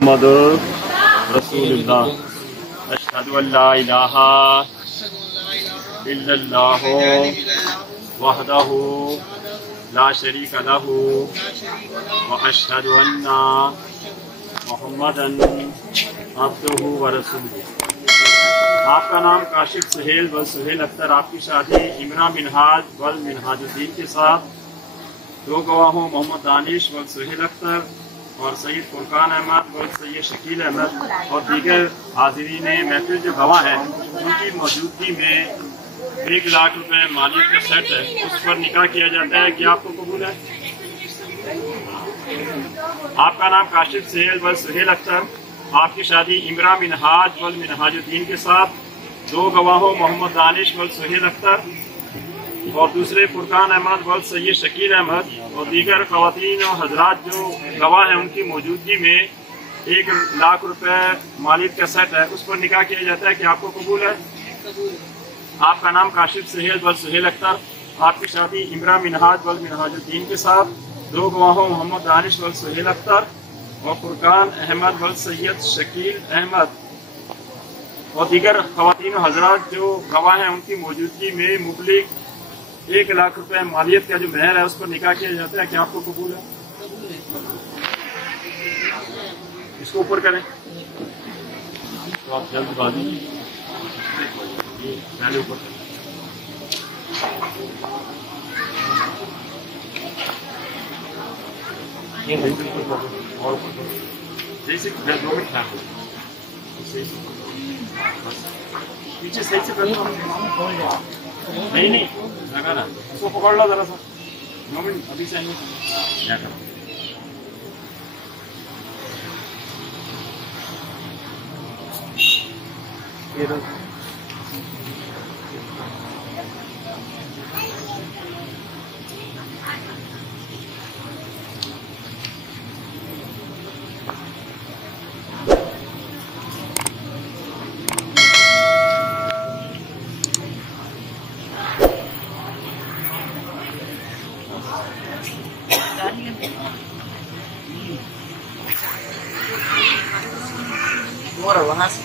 मुहम्मद रसूलुल्लाह अशहदु अल्ला इलाहा इल्लल्लाह वहदहु ला शरीका लहु व अशहदु अन्ना मुहम्मदन अब्दुहु व रसूलुहु। आपका नाम काशिफ सुहेल व सुहेल अख्तर, आपकी शादी इमरान मिनहाज वल मिनहाजुद्दीन के साथ, दो गवाहों मोहम्मद दानिश व सुहेल अख्तर और सैयद फुरकान अहमद व सैयद शकील अहमद और दीगर हाजिरीन महफिल जो गवाह हैं उनकी मौजूदगी में 1 लाख रुपए मालियत का सेट है, उस पर निकाह किया जाता है। क्या आपको कबूल है? आपका नाम काशिफ सुहेल व सुहेल अख्तर, आपकी शादी इमरान मिनहाज वल मिनहाजुद्दीन के साथ, दो गवाहों मोहम्मद दानिश वल सुहेल अख्तर और दूसरे फुरकान अहमद वल सैयद शकील अहमद और दीगर खवातीन और हजरात जो गवाह हैं उनकी मौजूदगी में 1 लाख रुपए मालियत का सेट है, उस पर निकाह किया जाता है। कि आपको कबूल है? आपका नाम काशिफ सुहेल वल सुहेल अख्तर, आपकी शादी इमरान मिनहाज वल मिनहाजुद्दीन के साथ, दो गवाहों मोहम्मद दानिश वल सुहेल अख्तर और फुरकान अहमद वल सैयद शकील अहमद और दीगर खवातीन और हजरात जो गवाह हैं उनकी मौजूदगी में मुबलिग 1 लाख रुपए मालियत का जो महर है उस पर निकाह किया जाता है। क्या आपको कबूल है? इसको ऊपर करें तो आप जल्दबाजी पहले ऊपर करें। और जैसे 2 मिनट ख्याल पीछे सही से करना। नहीं लगा ना, उसको पकड़ लो जरा सा। 2 मिनट अभी से क्या कर और वहाँ से